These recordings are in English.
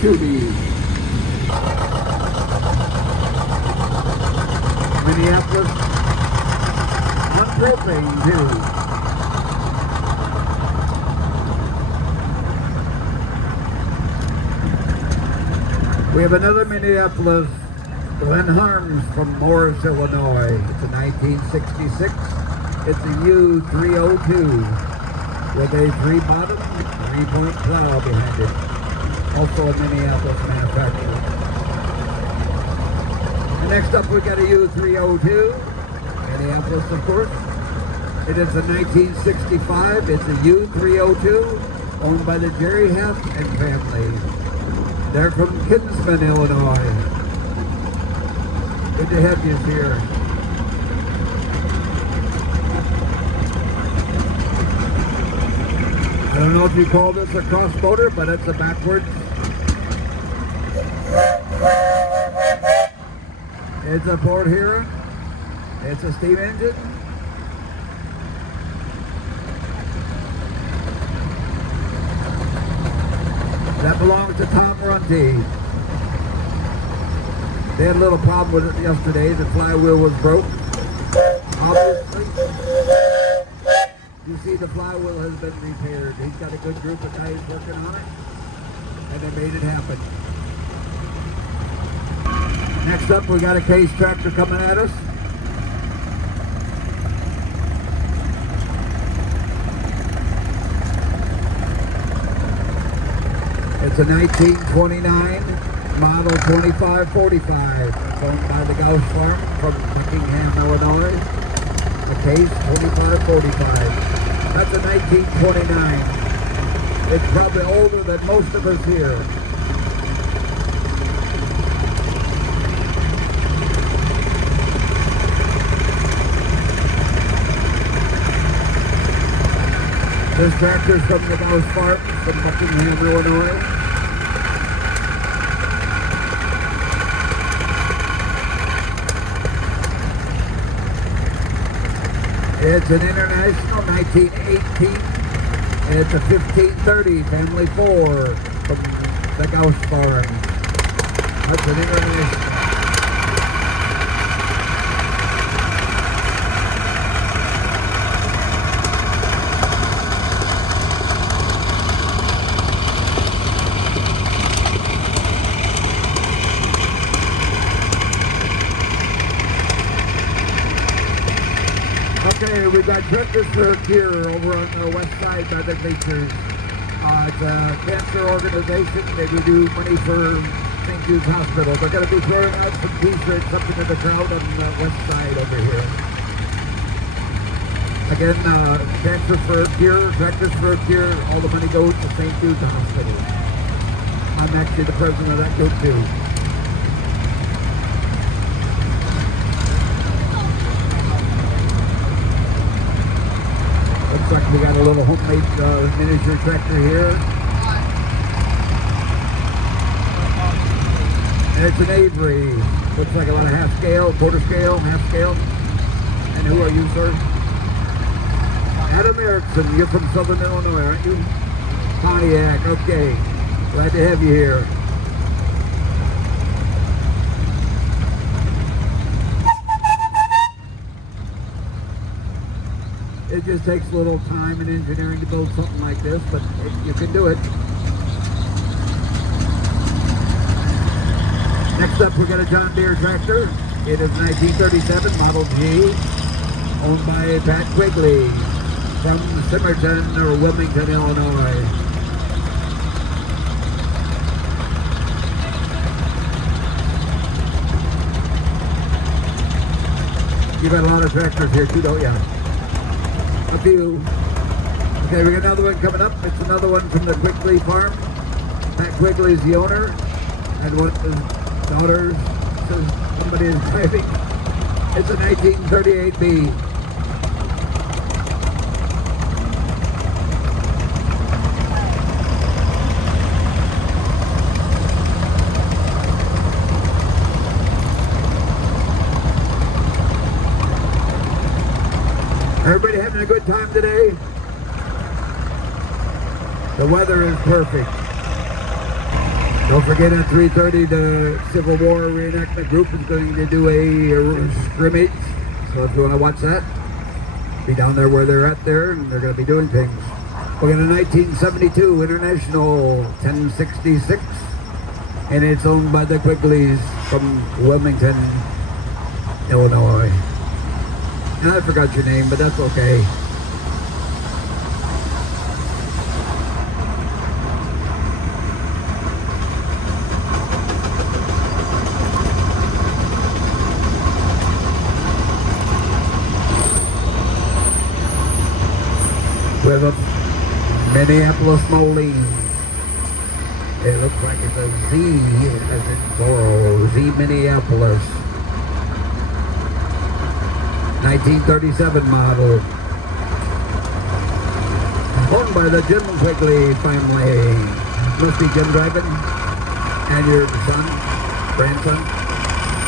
2B. Minneapolis on propane too. We have another Minneapolis, Glenn Harms from Morris, Illinois. It's a 1966. It's a U302 with a 3-bottom, 3-point plow behind it. Also a Minneapolis manufacturer. And next up we got a U302, Minneapolis of course. It is a 1965. It's a U302 owned by the Jerry Heft and family. They're from Kinsman, Illinois. Good to have you here. I don't know if you call this a cross-motor, but it's a backwards. It's a Ford Hero. It's a steam engine. That belongs to Tom Runty. They had a little problem with it yesterday. The flywheel was broke. Obviously. You see the flywheel has been repaired. He's got a good group of guys working on it. And they made it happen. Next up we got a Case tractor coming at us. It's a 1929 model 2545. It's owned by the Gauss Farm from Buckingham, Illinois. The Case 2545. That's a 1929. It's probably older than most of us here. This tractor's from the Gauss Farm from Buckingham, Illinois. It's an International 1918. It's a 1530 Family 4 from the Gauss Farm. That's an International. Okay, we've got Threshermen here over on the west side by the bleachers. It's a cancer organization. They do money for St. Jude's Hospital. They're going to be throwing out some t-shirts up into the crowd on the west side over here. Again, cancer for a cure, Tractors for a Cure. All the money goes to St. Jude's Hospital. I'm actually the president of that group too. Looks like we got a little homemade miniature tractor here. And it's an Avery. Looks like a lot of half scale, quarter scale, half scale. And who are you, sir? Adam Erickson. You're from Southern Illinois, aren't you? Kayak, okay. Glad to have you here. It just takes a little time and engineering to build something like this, but you can do it. Next up, we got a John Deere tractor. It is 1937 Model G, owned by Pat Quigley from Simerton or Wilmington, Illinois. You've got a lot of tractors here too, don't you? A few. Okay, we got another one coming up. It's another one from the Quigley farm. Pat Quigley is the owner, and one of his daughters says somebody is driving. It's a 1938B. Everybody having a good time today? The weather is perfect. Don't forget at 3:30 the Civil War reenactment group is going to do a scrimmage. So if you want to watch that, be down there where they're at there, and they're going to be doing things. We're going to 1972 International 1066, and it's owned by the Quigleys from Wilmington, Illinois. And I forgot your name, but that's okay. With a Minneapolis Moline. It looks like it's a Z as in plural, Z Minneapolis. 1937 model. Owned by the Jim Quigley family. Must be Jim driving. And your son, grandson,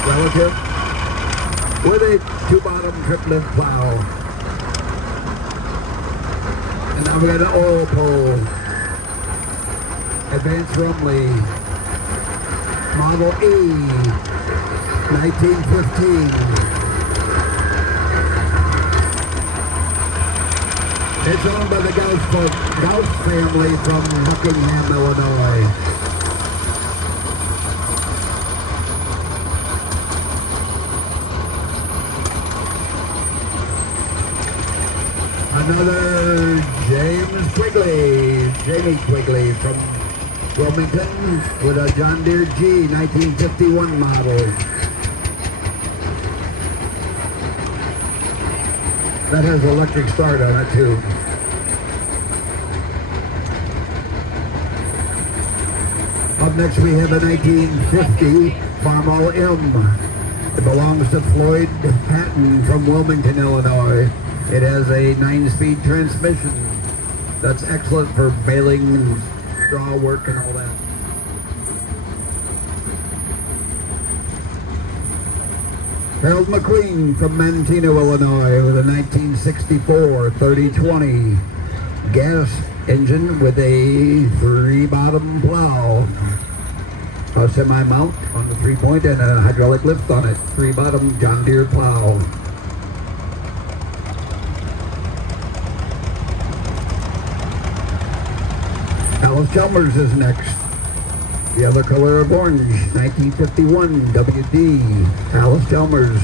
relative. With a two-bottom triplet plow. And now we got an oil pole. Advanced Rumley. Model E. 1915. It's owned by the Gauss family from Buckingham, Illinois. Another Jamie Quigley from Wilmington with a John Deere G 1951 model. That has electric start on it too. Up next we have a 1950 Farmall M. It belongs to Floyd Patton from Wilmington, Illinois. It has a 9-speed transmission. That's excellent for baling and straw work and all that. Harold McQueen from Manteno, Illinois with a 1964 3020 gas engine with a 3-bottom plow. A semi-mount on the 3-point and a hydraulic lift on it. 3-bottom John Deere plow. Alice Chalmers is next. The other color of orange, 1951 WD, Alice Chalmers.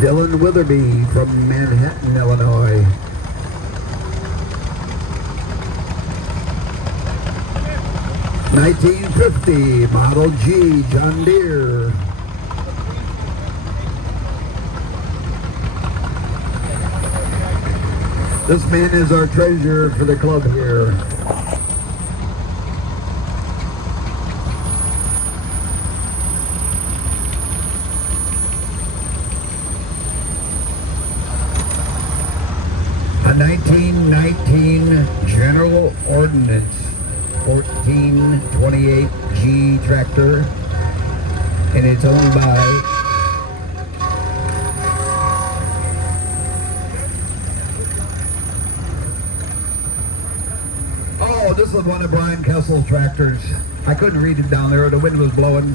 Dylan Witherby from Manhattan, Illinois. (1950) Model G, John Deere. This man is our treasurer for the club here. A 1919 General Ordnance 1428G tractor, and it's owned by this is one of Brian Kessel's tractors. I couldn't read it down there, the wind was blowing.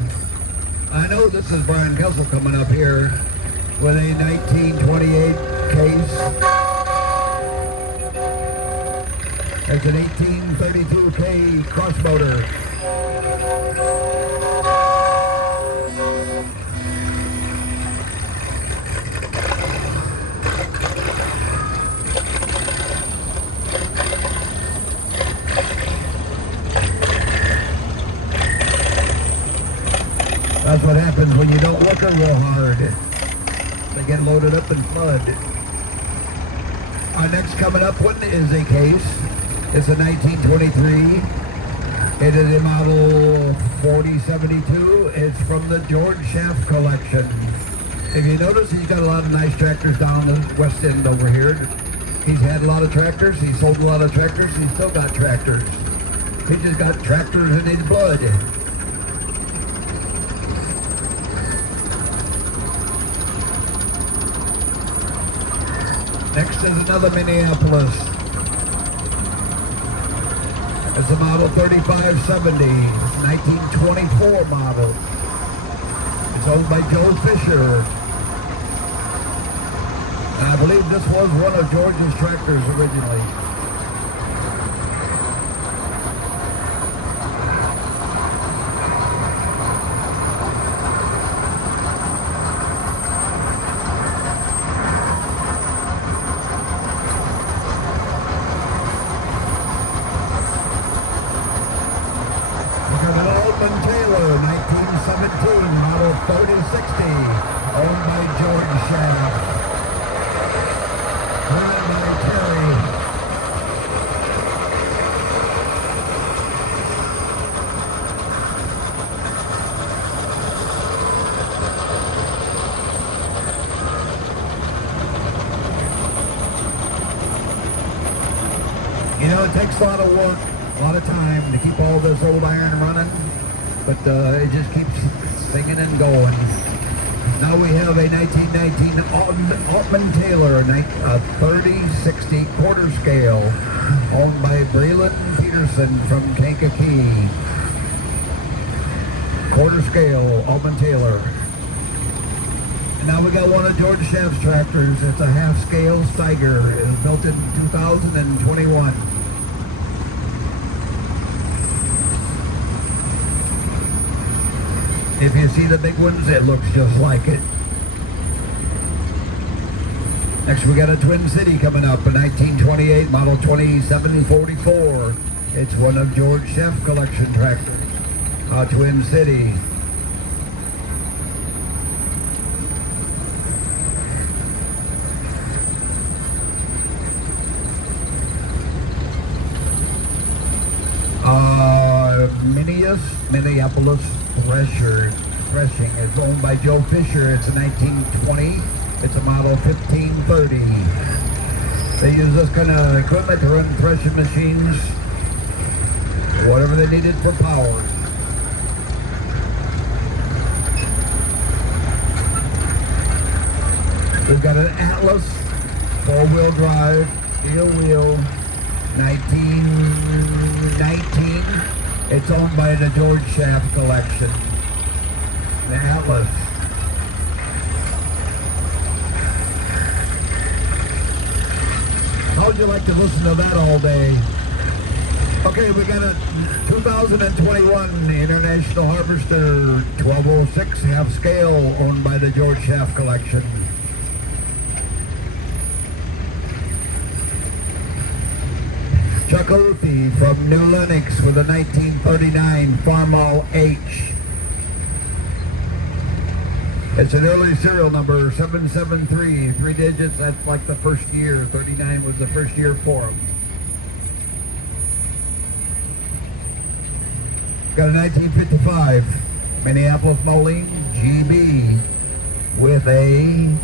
I know this is Brian Kessel coming up here with a 1928 case. It's an 1832K cross motor. That's what happens when you don't work them real hard. They get loaded up in mud. Our next coming up one is a case. It's a 1923. It is a model 4072. It's from the George Schaff collection. If you notice, he's got a lot of nice tractors down the west end over here. He's had a lot of tractors. He's sold a lot of tractors. He's still got tractors. He just got tractors in his blood. Next is another Minneapolis. It's a model 3570. It's a 1924 model. It's owned by Joe Fisher. And I believe this was one of George's tractors originally. Taylor, 1917, model 3060, owned by George Schaff. Run by Terry. You know, it takes a lot of work, a lot of time to keep all this old iron running. But it just keeps singing and going. Now we have a 1919 Altman Taylor 3060 quarter scale, owned by Braylon Peterson from Kankakee. Quarter scale Altman Taylor. And now we got one of George Schaff's tractors. It's a half scale Steiger. It was built in 2021. If you see the big ones, it looks just like it. Next we got a Twin City coming up, a 1928 model 2744. It's one of George Schaff collection tractors. Twin City. Minneapolis Threshing is owned by Joe Fisher. It's a 1920. It's a model 1530. They use this kind of equipment to run threshing machines, whatever they needed for power. We've got an Atlas, four-wheel drive, steel wheel, 1919. It's owned by the George Schaff collection. The Atlas. How would you like to listen to that all day? Okay, we got a 2021 International Harvester 1206 half scale, owned by the George Schaff collection. Chuck Olfie from New Lenox with a 1939 Farmall H. It's an early serial number, 773, 3 digits. That's like the first year. 39 was the first year for him. Got a 1955 Minneapolis Moline GB with a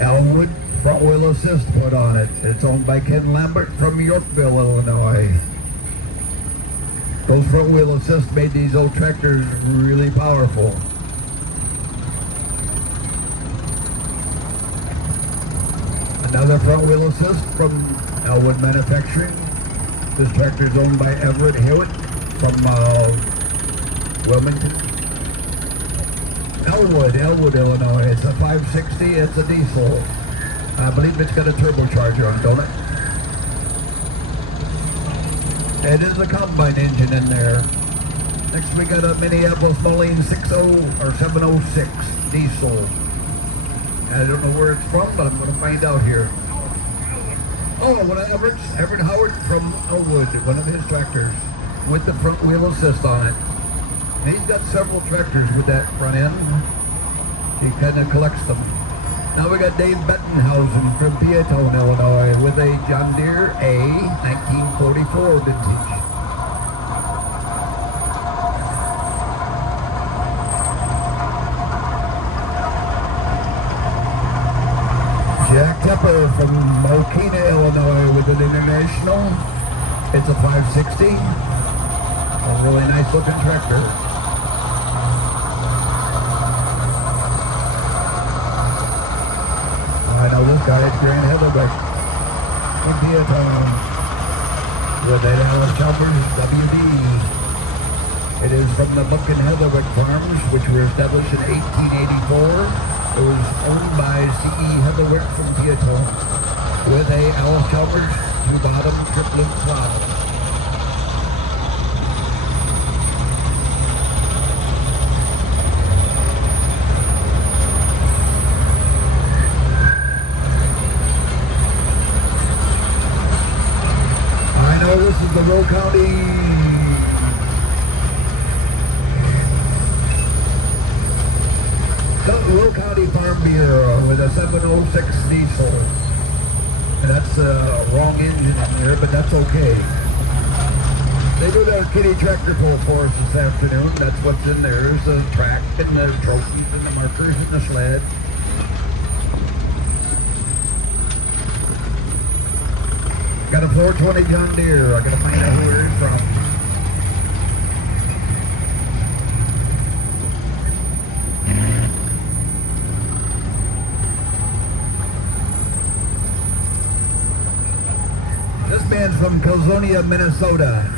Elwood front wheel assist put on it. It's owned by Ken Lambert from Yorkville, Illinois. Those front wheel assists made these old tractors really powerful. Another front wheel assist from Elwood Manufacturing. This tractor is owned by Everett Hewitt from Wilmington. Elwood, Illinois. It's a 560. It's a diesel. I believe it's got a turbocharger on it, don't it? It is a combine engine in there. Next we got a Minneapolis Moline 60 or 706 diesel. I don't know where it's from, but I'm going to find out here. Oh, one of Everett Howard from Elwood, one of his tractors with the front wheel assist on it. And he's got several tractors with that front end. He kind of collects them. Now we got Dave Bettenhausen from Peatone, Illinois with a John Deere A 1944 vintage. Jack Tepper from Mokina, Illinois with an International. It's a 560. A really nice looking tractor. I know this guy, it's Grant Heatherbeck from Peatone. with an Alice Chalmers WD. It is from the Buck and Heatherwick farms, which were established in 1884. It was owned by C.E. Heatherwick from Piaton, with a Alice Chalmers two-bottom triplet plow. This is the Will County Farm Bureau with a 706 diesel. And that's a wrong engine in there, but that's okay. They do the kitty tractor pull for us this afternoon. That's what's in there. There's the track and the trophies and the markers and the sled. Got a 420 John Deere. I gotta find out where it's from. This man's from Calzonia, Minnesota,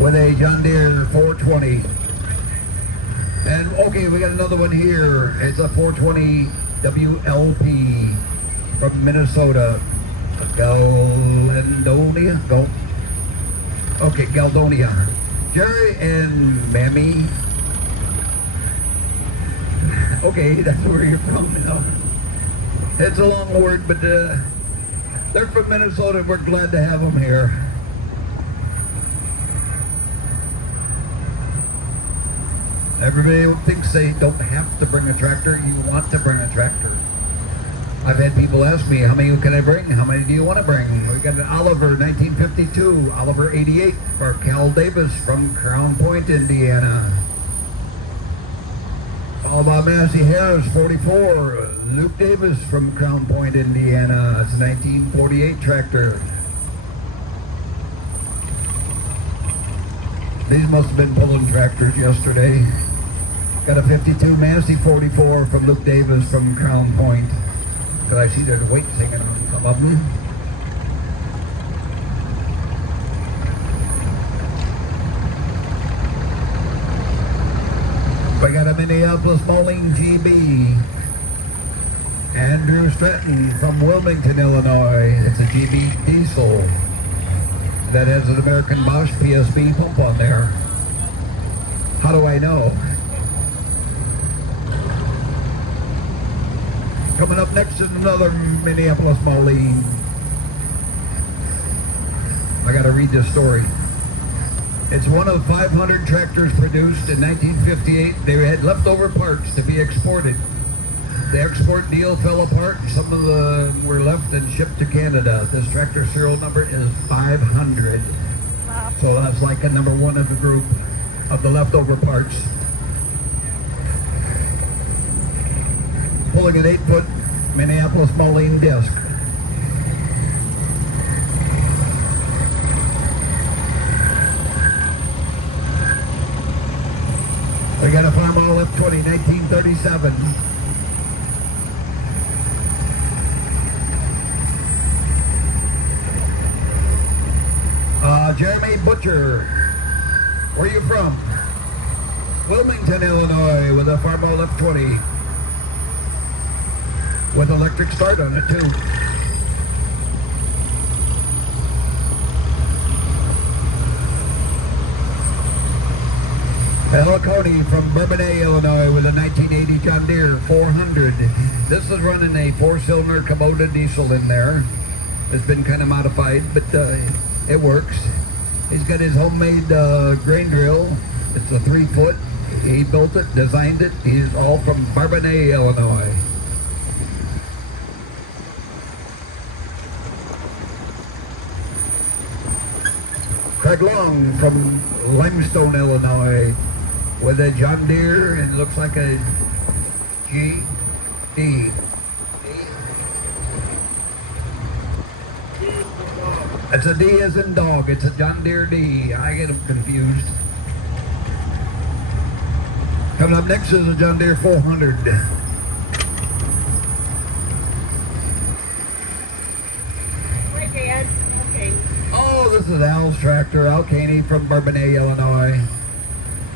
with a John Deere 420. And okay, we got another one here. It's a 420 WLP from Minnesota. Galdonia? Okay, Galdonia. Jerry and Mammy. Okay, that's where you're from now. It's a long word, but they're from Minnesota. We're glad to have them here. Everybody thinks they don't have to bring a tractor. You want to bring a tractor. I've had people ask me, how many can I bring? How many do you want to bring? We got an Oliver 1952, Oliver 88 for Cal Davis from Crown Point, Indiana. All about Massey Harris 44, Luke Davis from Crown Point, Indiana. It's a 1948 tractor. These must have been pulling tractors yesterday. Got a 52 Massey 44 from Luke Davis from Crown Point. Because I see there's weights hanging on some of them. We got a Minneapolis Moline GB. Andrew Stratton from Wilmington, Illinois. It's a GB diesel that has an American Bosch PSB pump on there. How do I know? Coming up next is another Minneapolis Moline. I gotta read this story. It's one of 500 tractors produced in 1958. They had leftover parts to be exported. The export deal fell apart. Some of them were left and shipped to Canada. This tractor serial number is 500. Wow. So that's like a number one of the group of the leftover parts. Pulling an 8-foot Minneapolis Moline disc. We got a Farmall F20, 1937. Jeremy Butcher, where are you from? Wilmington, Illinois, with a Farmall F20. With electric start on it too. Al Coney from Bourbonnais, Illinois, with a 1980 John Deere 400. This is running a 4-cylinder Kubota diesel in there. It's been kind of modified, but it works. He's got his homemade grain drill. It's a 3-foot. He built it, designed it. He's all from Bourbonnais, Illinois. Craig Long from Limestone, Illinois, with a John Deere, and it looks like a GD. It's a D as in dog. It's a John Deere D. I get them confused. Coming up next is a John Deere 400. Hi, Dad. Okay. Oh, this This is Al's tractor, Al Caney from Bourbonnais, Illinois.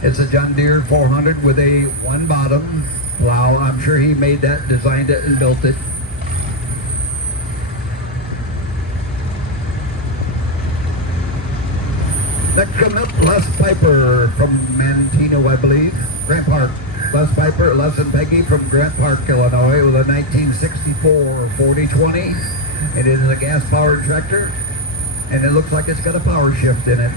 It's a John Deere 400 with a one bottom plow. I'm sure he made that, designed it, and built it. Next coming up, Les Piper from Mantino, I believe. Grant Park. Les Piper, Les and Peggy from Grant Park, Illinois, with a 1964 4020. It is a gas-powered tractor, and it looks like it's got a power shift in it.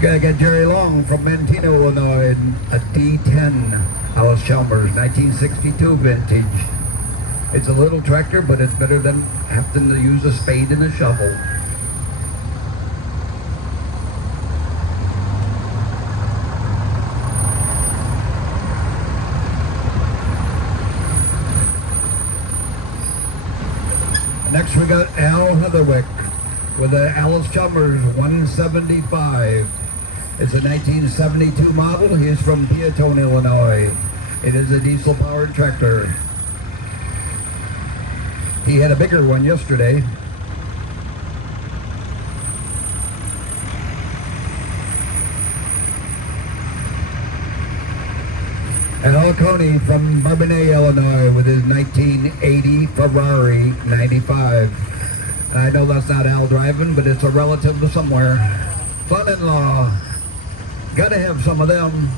I got Jerry Long from Mantino, Illinois, a D10 Alice Chalmers, 1962 vintage. It's a little tractor, but it's better than having to use a spade and a shovel. Next we got Al Heatherwick with a Alice Chalmers 175. It's a 1972 model. He is from Peatone, Illinois. It is a diesel-powered tractor. He had a bigger one yesterday. Al Coney from Bourbonnais, Illinois, with his 1980 Ferrari 95. And I know that's not Al driving, but it's a relative to somewhere. Son-in-law. Gotta have some of them.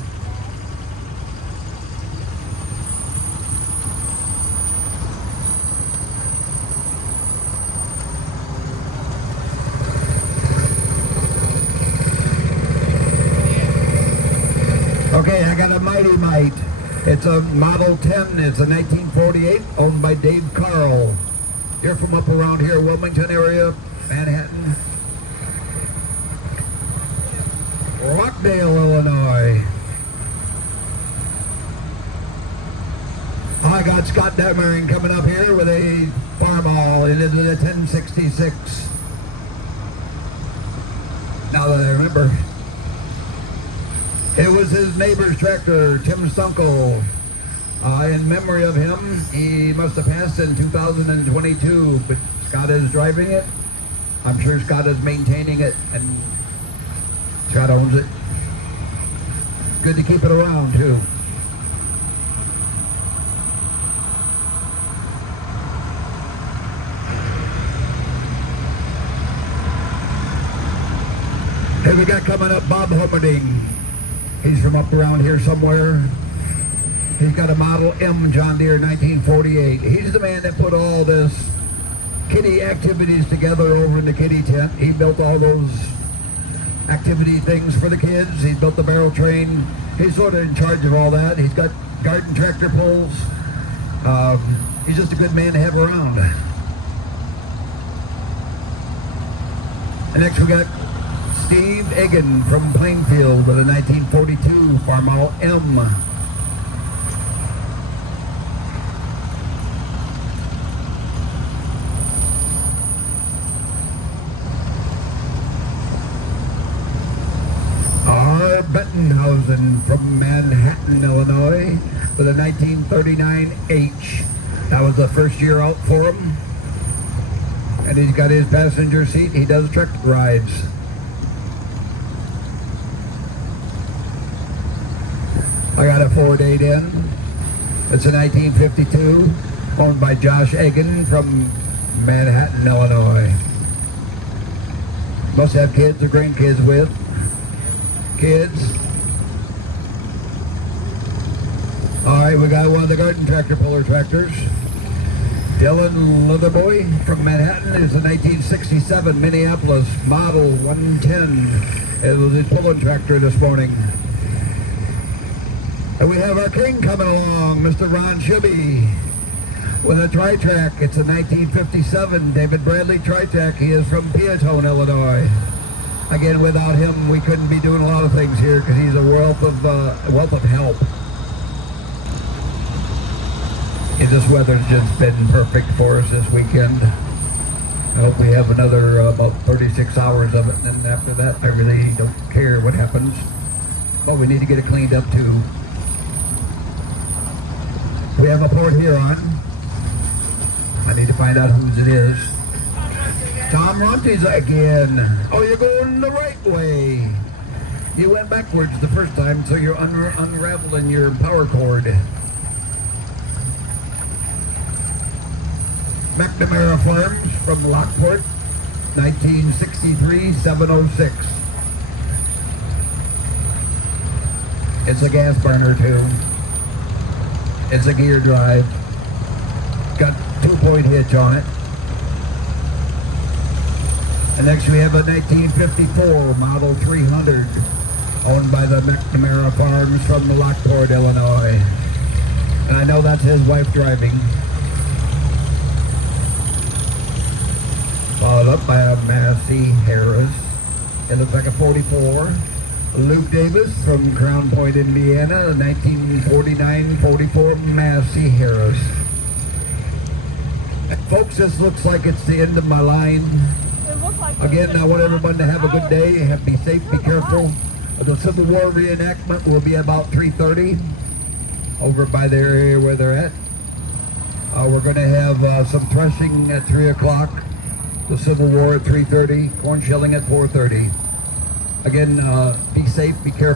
Okay, I got a Mighty Mite. It's a Model 10. It's a 1948, owned by Dave Carl. You're from up around here, Wilmington area, Manhattan. Rockdale, Illinois. I got Scott Demering coming up here with a Farmall. It is a 1066. Now that I remember. It was his neighbor's tractor, Tim Stunkel. In memory of him, he must have passed in 2022, but Scott is driving it. I'm sure Scott is maintaining it, and Scott owns it. Good to keep it around, too. Hey, we got coming up Bob Hummerding. He's from up around here somewhere. He's got a Model M John Deere 1948. He's the man that put all this kiddie activities together over in the kiddie tent. He built all those activity things for the kids. He built the barrel train. He's sort of in charge of all that. He's got garden tractor pulls. He's just a good man to have around. And next we got Steve Egan from Plainfield with a 1942 Farmall M. R. Bettenhausen from Manhattan, Illinois with a 1939 H. That was the first year out for him. And he's got his passenger seat. He does truck rides. I got a Ford 8N. It's a 1952, owned by Josh Egan from Manhattan, Illinois. Must have kids or grandkids with. Kids. All right, we got one of the garden tractor puller tractors. Dylan Leatherboy from Manhattan is a 1967 Minneapolis Model 110. It was his pulling tractor this morning. And we have our king coming along, Mr. Ron Shibby, with a tri-track. It's a 1957 David Bradley tri-track. He is from Peatone, Illinois. Again, without him, we couldn't be doing a lot of things here because he's a wealth of help. And this weather's just been perfect for us this weekend. I hope we have another about 36 hours of it, and then after that, I really don't care what happens. But we need to get it cleaned up too. We have a Port Huron I need to find out whose it is. Tom Ronte's again. Oh, you're going the right way. You went backwards the first time, so you're unraveling your power cord. McNamara Farms from Lockport, 1963-706. It's a gas burner too. It's a gear drive. Got 2-point hitch on it. And next we have a 1954 Model 300 owned by the McNamara Farms from Lockport, Illinois. And I know that's his wife driving. Followed up by a Massey Harris. It looks like a 44. Luke Davis from Crown Point, Indiana, 1949-44 Massey Harris. Folks, this looks like it's the end of my line. Again, I want everyone to have a good day. Be safe, be careful. The Civil War reenactment will be about 3:30 over by the area where they're at. We're going to have some threshing at 3 o'clock. The Civil War at 3:30. Corn shelling at 4:30. Again, be safe, be careful.